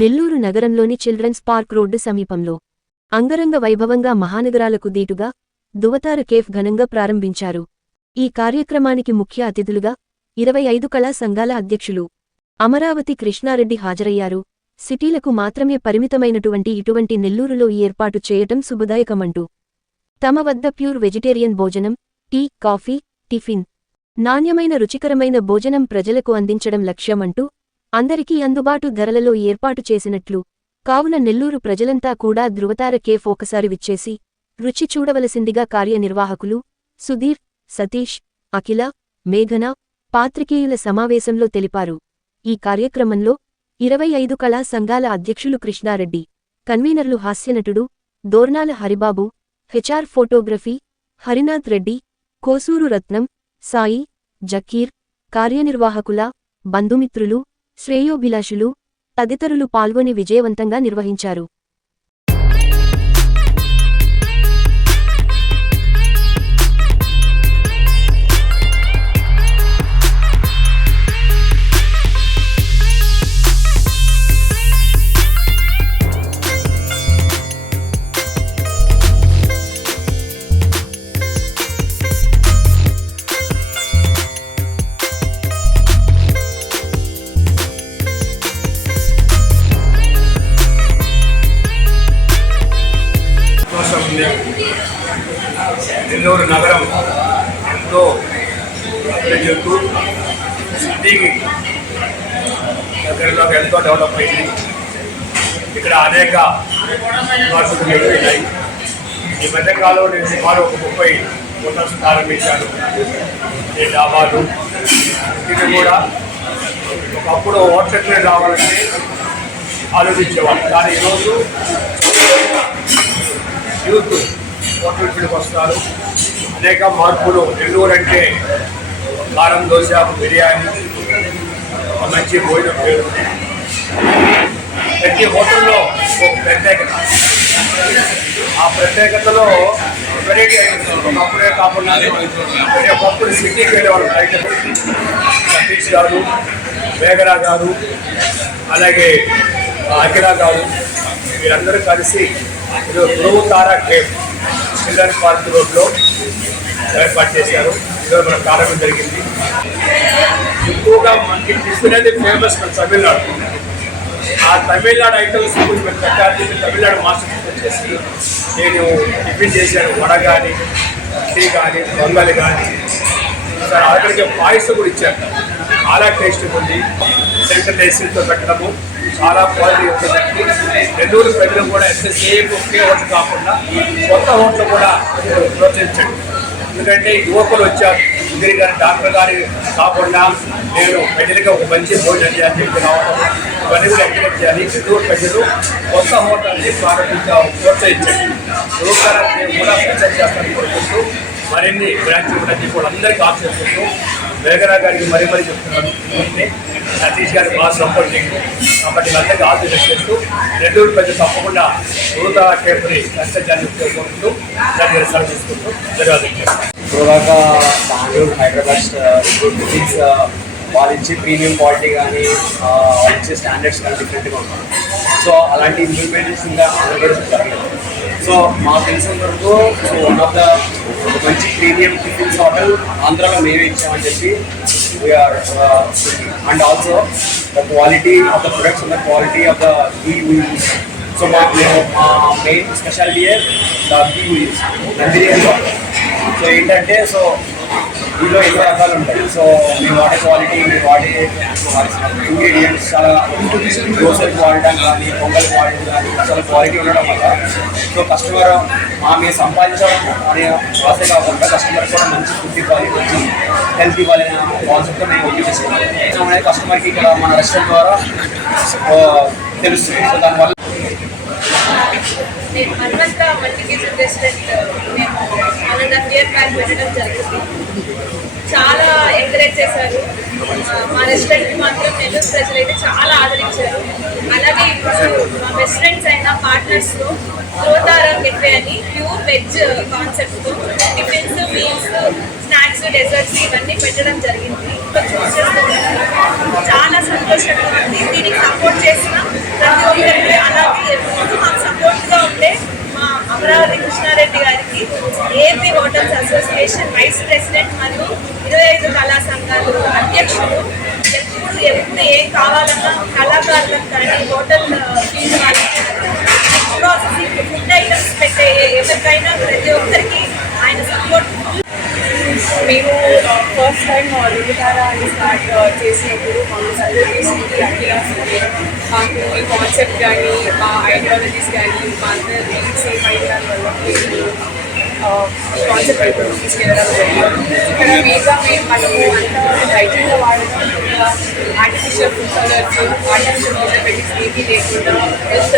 నెల్లూరు నగరంలోని children's park road సమీపంలో అంగరంగ వైభవంగా మహానగరాలకు దీటుగా దువతార కేఫ్ ఘనంగా ప్రారంభించారు. ఈ కార్యక్రమానికి ముఖ్య అతిథులుగా ఇరవై ఐదు కళా సంఘాల అధ్యక్షులు అమరావతి కృష్ణారెడ్డి హాజరయ్యారు. సిటీలకు మాత్రమే పరిమితమైనటువంటి ఇటువంటి నెల్లూరులో ఈ ఏర్పాటు చేయటం శుభదాయకమంటూ తమ వద్ద ప్యూర్ వెజిటేరియన్ భోజనం టీ కాఫీ టిఫిన్ నాణ్యమైన రుచికరమైన భోజనం ప్రజలకు అందించడం లక్ష్యమంటూ అందరికీ అందుబాటు ధరలలో ఏర్పాటు చేసినట్లు కావున నెల్లూరు ప్రజలంతా కూడా ధృవతార కేఫ్ ఒకసారి విచ్చేసి రుచి చూడవలసిందిగా కార్యనిర్వాహకులు సుధీర్ సతీష్ అఖిల మేఘన పాత్రికేయుల సమావేశంలో తెలిపారు. ఈ కార్యక్రమంలో ఇరవై ఐదు కళా సంఘాల అధ్యక్షులు కృష్ణారెడ్డి కన్వీనర్లు హాస్యనటుడు దోర్నాల హరిబాబు హెచ్ఆర్ ఫోటోగ్రఫీ హరినాథ్ రెడ్డి కోసూరు రత్నం సాయి జకీర్ కార్యనిర్వాహకుల బంధుమిత్రులు శ్రేయోభిలాషులు తదితరులు పాల్గొని విజయవంతంగా నిర్వహించారు. ఉంది. నెల్లూరు నగరం ఎంతో అభివృద్ధి సిటీకి దగ్గరలోకి ఎంతో డెవలప్ అయింది. ఇక్కడ అనేక మార్పులు ఎదురయ్యాయి ఈ మధ్యకాలంలో నేను సుమారు ఒక ముప్పై హోటల్స్ ప్రారంభించాను. ఈ డాబాలు ఇది కూడా ఒకప్పుడు హోటల్ రావాలంటే ఆలోచించేవాళ్ళు. కానీ ఈరోజు యూత్ హోటల్ ఫీల్డ్కి వస్తారు. అనేక మార్పులు. నెల్లూరు అంటే కారం దోశ బిర్యానీ మంచి భోజనం పేరు. ప్రతి హోటల్లో ఒక ప్రత్యేకత. ఆ ప్రత్యేకతలో వెరైటీ ఐటమ్స్ ఒకప్పుడే కాకుండా ఒకప్పుడు సిటీకి వెళ్ళేవాళ్ళు బయట సతీష్ గారు వేగరా గారు అలాగే అఖిలా గారు వీరందరూ కలిసి ఇది Dhruva Tara grape children park రోడ్లో ఏర్పాటు చేశారు. ఈరోజు మన ప్రారంభం జరిగింది. ఎక్కువగా మనకి టిఫిన్ అనేది ఫేమస్ మన తమిళనాడు. ఆ తమిళనాడు ఐటమ్స్ గురించి మేము పెట్టాలి తమిళనాడు మాస్టర్ వచ్చేసి నేను టిఫిన్ చేశాను. వడ కానీ టీ కానీ పొంగల్ కానీ సార్ అక్కడికి పాయసం కూడా ఇచ్చాను చాలా టేస్ట్ ఉంది. సెంటర్ ఏసీలతో పెట్టడము. చాలా క్వాలిటీ ఉంటుంది నెల్లూరు ప్రజలు కూడా ఎంతసేపు ఒకే హోటల్ కాకుండా కొత్త ఓట్లు కూడా ప్రోత్సహించండి. ఎందుకంటే యువకులు వచ్చారు. ఇందిరి గారి డాక్టర్ గారి కాకుండా నేను ప్రజలకు ఒక మంచి భోజనం చేయాలని చెప్పి రావడం ఇవన్నీ కూడా ఎంకరేజ్ చేయాలి. నెల్లూరు ప్రజలు కొత్త హోటల్ని ప్రారంభించ ప్రోత్సహించండి. యువకుల కూడా ప్రచారం చేస్తారని కోరుకుంటూ మరిన్ని బ్రాంచ్లు కూడా అందరికీ వాళ్ళందరికీ ఆఫ్ గారికి మరీ మరీ చెప్తున్నాను. సతీష్ గారికి బాగా సపోర్ట్ చేయండి. కాబట్టి వీళ్ళందరికీ ఆఫ్ చేస్తూ నెల్లూరు ప్రజలు తప్పకుండా యువత కేంద్రీ కష్టజాన్ని కోరుకుంటూ దాన్ని సెలవు చేసుకుంటూ ధన్యవాదాలు ఇప్పటిదాకా బెంగళూరు హైదరాబాద్ టికెట్స్ వాళ్ళు ఇచ్చే ప్రీమియం క్వాలిటీ కానీ వాళ్ళు ఇచ్చే స్టాండర్డ్స్ కానీ డిఫరెంట్గా ఉంటాయి. సో అలాంటి ఇంప్లిమెంటేషన్ ఇంకా ఆంధ్రప్రదేశ్ జరగలేదు సో మాకు తెలిసిన వరకు సో వన్ ఆఫ్ ద మంచి ప్రీమియం టిఫిన్స్ హోటల్ ఆంధ్రాలో మేమే ఇచ్చామని చెప్పి we're and also the quality of the products and the quality of the ghee use so మాకు మా main speciality the ghee use Nandini so ఏంటంటే సో దీనిలో ఎన్నో రకాలు ఉంటాయి. సో మీ వాడే క్వాలిటీ మేము వాడే ఇంగ్రీడియంట్స్ చాలా దోశలు వాడడం కానీ పొంగల్ క్వాలిటీ కానీ చాలా క్వాలిటీ ఉండడం వల్ల సో కస్టమర్ ఆమె సంపాదించడం అనే ఆశ కాకుండా కస్టమర్ కూడా మంచి ఫుడ్ ఇవ్వాలి మంచి హెల్త్ ఇవ్వాలి అనే కాన్సెప్ట్ మేము ఓకే చేసాము అనేది కస్టమర్కి ఇక్కడ మన రెస్టారెంట్ ద్వారా తెలుస్తుంది. సో దానివల్ల నేను హనుమంత మల్టీ కిచెన్ రెస్టారెంట్ మేము one and half year back పెట్టడం జరిగింది చాలా ఎంకరేజ్ చేశారు. మా రెస్టారెంట్కి మాత్రం నెల్లూరు ప్రజలు అయితే చాలా ఆదరించారు. అలాగే ఇప్పుడు మా బెస్ట్ ఫ్రెండ్స్ అయిన పార్ట్నర్స్తో శ్రోతారా కెఫే అని ప్యూర్ వెజ్ కాన్సెప్ట్తో టిఫిన్స్ మీల్స్ స్నాక్స్ డెజర్ట్స్ ఇవన్నీ పెట్టడం జరిగింది. చాలా సంతోషంగా ఉంది. దీనికి సపోర్ట్ చేసిన ప్రతి ఒక్కరికి అలాగే ఎప్పుడు మాకు సపోర్ట్గా ఉండే మా అమరావతి కృష్ణారెడ్డి గారికి AP hotels association vice president మరియు కళా సంఘాలు అధ్యక్షులు ఎప్పుడు ఎప్పుడు ఏం కావాలన్నా కళాకారులకు కానీ హోటల్ ఫీల్డ్ వాళ్ళకి ప్రాసెసింగ్ ఫుడ్ ఐటమ్స్ పెట్టే ఎవరికైనా ప్రతి ఒక్కరికి ఆయన సపోర్ట్ మేము ఫస్ట్ టైం రుణితారా అని స్టార్ట్ చేసినప్పుడు మాకు సజెస్ట్ చేసింది అఖిల మాకు ఈ కాన్సెప్ట్ కానీ మా ఐడియాలజీస్ కానీ మా అందరి సేమ్ ఐడియాల వల్ల కాన్సెప్ట్ ఇప్పుడు తీసుకెళ్ళడం జరిగింది. ఇక్కడ మెయిన్గా మేము మనము అంత రైటింగ్లో వాడడం ఆర్టిఫిషియల్ ఫుడ్ కలర్స్ ఆర్టిఫిషియల్ వెజిటబిలిటీస్ ఏమీ లేకుండా హెల్త్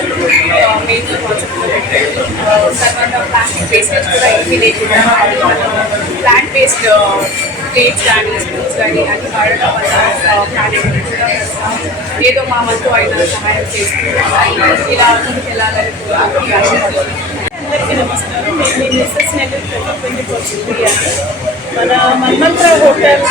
మెయిన్ కాన్సెప్ట్లో పెట్టాము తర్వాత ప్లాస్టిక్ వేస్టేజ్ కూడా ఏమీ లేకుండా అది మనం ప్లాంట్ బేస్డ్ ప్లేట్స్ కానీ స్పూన్స్ కానీ అది వాడడం వల్ల uh, ప్లానెట్ కూడా ఏదో మా వంతు అయిన సహాయం చేస్తూ ఇలా ముందుకు వెళ్ళాలని కూడా అందరికీ నమస్కారం. నేను మిస్సెస్ నెల్లూరు ట్వంటీ ఫోర్ మన మన్మంత్ర హోటల్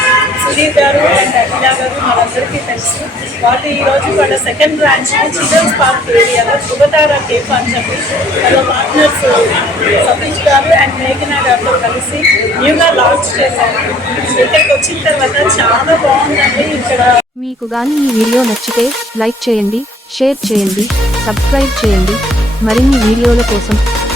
సుధీర్ గారు అండ్ అఖిల గారు మనందరికీ తెలుసు. వాళ్ళు ఈరోజు వాళ్ళ సెకండ్ బ్రాంచ్ చిల్డ్రన్స్ పార్క్ ఏరియాలో శుభతార కేఫ్ అని చెప్పి వాళ్ళ పార్ట్నర్స్ సతీష్ గారు అండ్ మేఘనా గారితో కలిసి న్యూగా లాంచ్ చేశారు. ఇక్కడికి వచ్చిన తర్వాత చాలా బాగుందండి ఇక్కడ. మీకు కానీ ఈ వీడియో నచ్చితే లైక్ చేయండి షేర్ చేయండి సబ్స్క్రైబ్ చేయండి. మరిన్ని వీడియోల కోసం